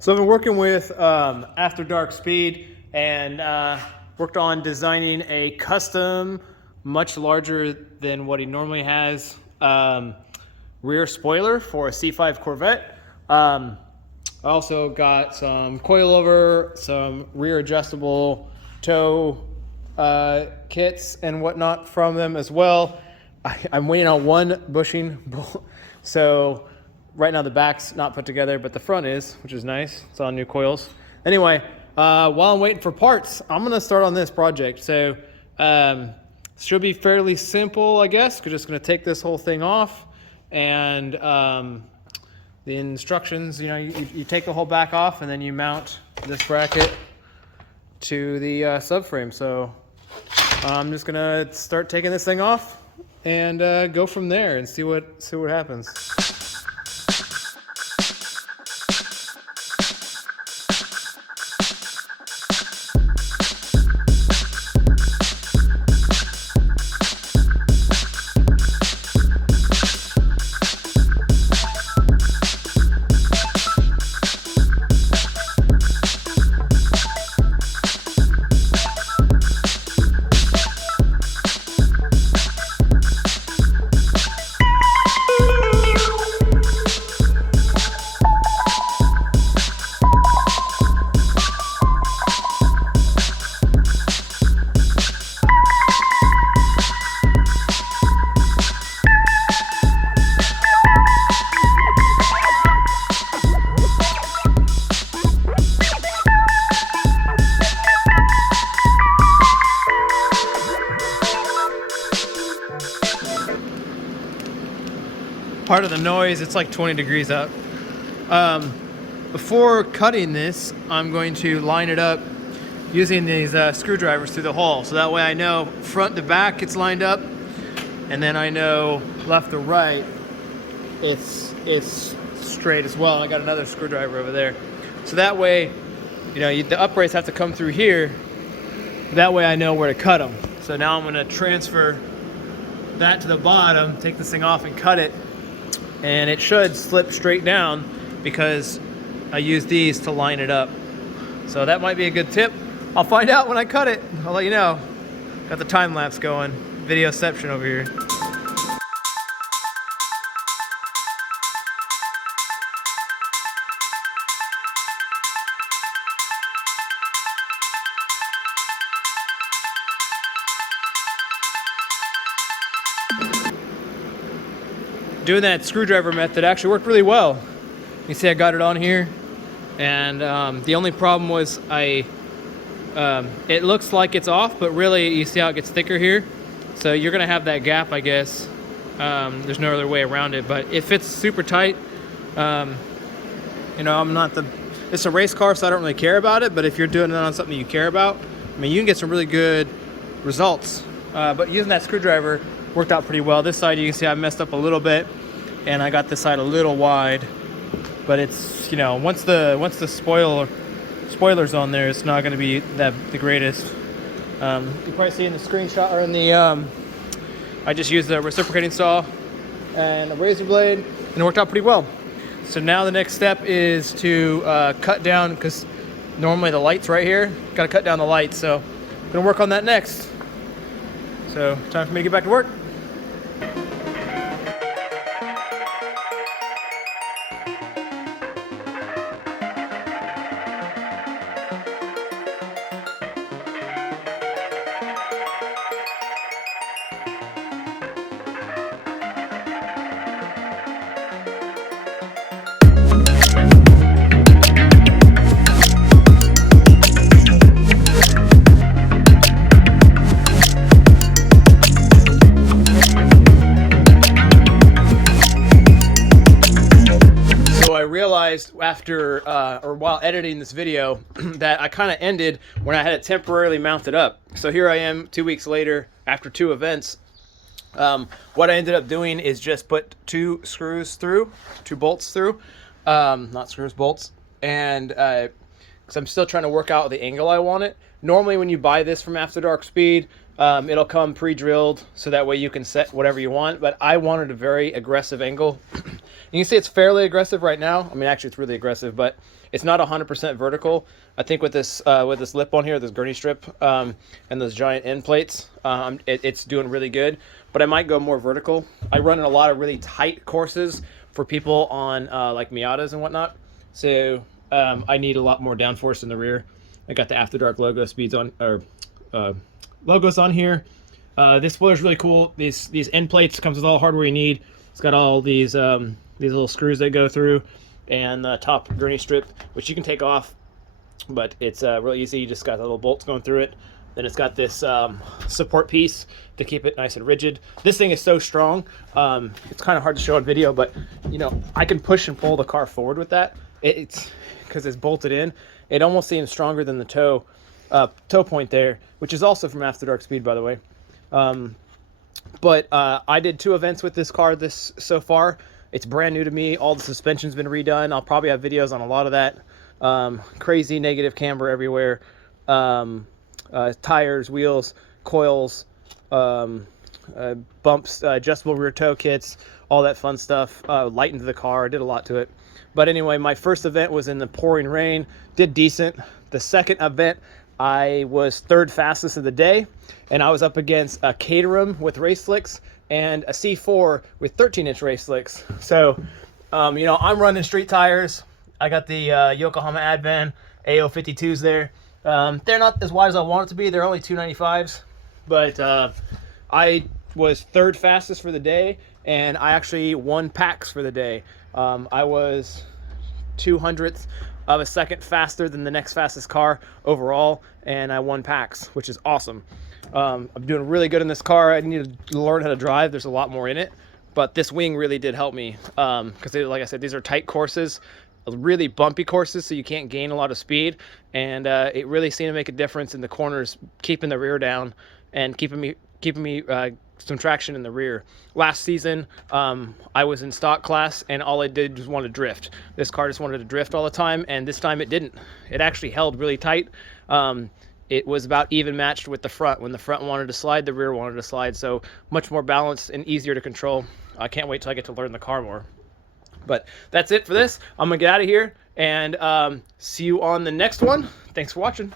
So I've been working with After Dark Speed and worked on designing a custom, much larger than what he normally has, rear spoiler for a C5 Corvette. I also got some coilover, some rear adjustable toe kits and whatnot from them as well. I'm waiting on one bushing, so right now the back's not put together, but the front is, which is nice. It's on new coils. Anyway, while I'm waiting for parts, I'm gonna start on this project. So should be fairly simple, I guess. We're just gonna take this whole thing off, and the instructions, you know, you take the whole back off and then you mount this bracket to the subframe. So I'm just gonna start taking this thing off and go from there and see what happens. Part of the noise, it's like 20 degrees up. Before cutting this, I'm going to line it up using these screwdrivers through the hole. So that way I know front to back it's lined up, and then I know left to right it's straight as well. I got another screwdriver over there. So that way, you know, the uprights have to come through here. That way I know where to cut them. So now I'm gonna transfer that to the bottom, take this thing off and cut it. And it should slip straight down because I use these to line it up. So that might be a good tip. I'll find out when I cut it. I'll let you know. Got the time lapse going. Videoception over here. Doing that screwdriver method actually worked really well. You see I got it on here, and the only problem was it looks like it's off, but really you see how it gets thicker here? So you're gonna have that gap, I guess. There's no other way around it, but it fits super tight. You know, it's a race car, so I don't really care about it, but if you're doing it on something you care about, I mean, you can get some really good results. But using that screwdriver worked out pretty well. This side, you can see I messed up a little bit, and I got this side a little wide, but it's, you know, once the spoiler's on there, it's not going to be the greatest. You probably see in the screenshot, or in the I just used a reciprocating saw and a razor blade, and it worked out pretty well. So now the next step is to cut down, because normally the light's right here. Got to cut down the light, so I'm gonna work on that next. So time for me to get back to work. Realized after or while editing this video that I kind of ended when I had it temporarily mounted up. So here I am 2 weeks later after 2 events. What I ended up doing is just put 2 bolts through, not screws, bolts, and because I'm still trying to work out the angle I want it. Normally when you buy this from After Dark Speed, It'll come pre-drilled, so that way you can set whatever you want. But I wanted a very aggressive angle. You can see it's fairly aggressive right now. I mean, actually, it's really aggressive, but it's not 100% vertical. I think with this lip on here, this gurney strip, and those giant end plates, it's doing really good. But I might go more vertical. I run in a lot of really tight courses for people on like Miatas and whatnot. So I need a lot more downforce in the rear. I got the After Dark logo speeds on, or logos on here. This spoiler's really cool. These end plates comes with all the hardware you need. It's got all these little screws that go through, and the top gurney strip, which you can take off, but it's real easy. You just got the little bolts going through it. Then it's got this support piece to keep it nice and rigid. This thing is so strong. It's kind of hard to show on video, but you know, I can push and pull the car forward with that. It's because it's bolted in. It almost seems stronger than the toe point there, which is also from After Dark Speed, by the way. But I did 2 events with this car so far. It's brand new to me. All the suspension's been redone. I'll probably have videos on a lot of that. Crazy negative camber everywhere. Tires, wheels, coils, bumps, adjustable rear toe kits, all that fun stuff. Lightened the car, did a lot to it. But anyway, my first event was in the pouring rain, did decent. The second event, I was 3rd fastest of the day, and I was up against a Caterham with race slicks and a C4 with 13-inch race slicks. So, you know, I'm running street tires. I got the Yokohama Advan AO52s there. They're not as wide as I want it to be. They're only 295s, but I was 3rd fastest for the day, and I actually won packs for the day. I was 200th of a second faster than the next fastest car overall, and I won packs, which is awesome. I'm doing really good in this car. I need to learn how to drive. There's a lot more in it, but this wing really did help me because, like I said, these are tight courses, really bumpy courses, so you can't gain a lot of speed, and it really seemed to make a difference in the corners, keeping the rear down and keeping me some traction in the rear. Last season, I was in stock class, and all I did was want to drift. This car just wanted to drift all the time, and this time it didn't. It actually held really tight. It was about even matched with the front. When the front wanted to slide, the rear wanted to slide, so much more balanced and easier to control. I can't wait till I get to learn the car more. But that's it for this. I'm gonna get out of here and see you on the next one. Thanks for watching.